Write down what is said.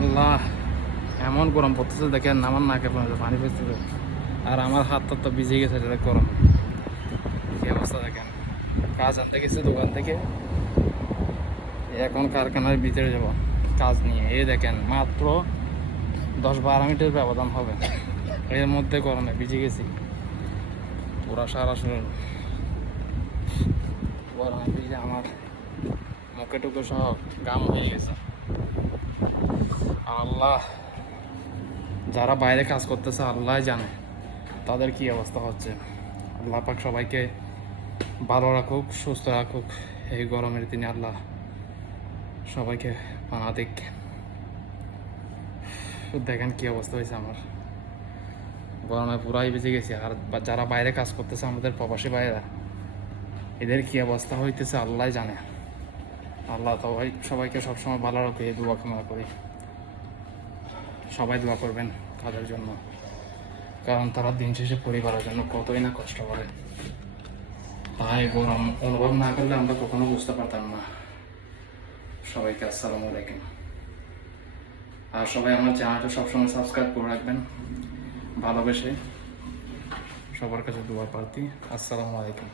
আল্লাহ, এমন গরম পড়তেছে দেখেন, আমার নাকে পানি পড়তেছে, আর আমার হাতটা তো ভিজে গেছে গরম। কি অবস্থা দেখেন, কাজ আনতে গেছে দোকান থেকে, এখন কারখানার ভিতরে যাব কাজ নিয়ে। এই দেখেন মাত্র 10-12 মিনিটের ব্যবধান হবে, এর মধ্যে গরমে ভিজে গেছি পুরা সারা শরীর। গরমে ভিজে আমার মুখে টুকে সব গাম হয়ে গেছে। আল্লাহ, যারা বাইরে কাজ করতেছে আল্লাহ জানে তাদের কি অবস্থা হচ্ছে। আল্লাহ পাক সবাইকে ভালো রাখুক, সুস্থ রাখুক এই গরমের দিনে। আল্লাহ সবাইকে পানা দিক। দেখেন কি অবস্থা হয়েছে আমার, গরমে পুরাই বেঁচে গেছি। আর যারা বাইরে কাজ করতেছে আমাদের প্রবাসী ভাইয়েরা, এদের কি অবস্থা হইতেছে আল্লাহ জানে। আল্লাহ তো সবাইকে সবসময় ভালো রাখে, এই দোয়া কামনা করি। সবাই দোয়া করবেন তাদের জন্য, কারণ তারা দিন শেষে পরিবারের জন্য কতই না কষ্ট করে। তাই গরম অনুভব না করলে আমরা কখনো বুঝতে পারতাম না। সবাইকে আসসালামু আলাইকুম। আর সবাই আমার চ্যানেলটা সবসময় সাবস্ক্রাইব করে রাখবেন, ভালোবেসে। সবার কাছে দোয়া প্রার্থী। আসসালামু আলাইকুম।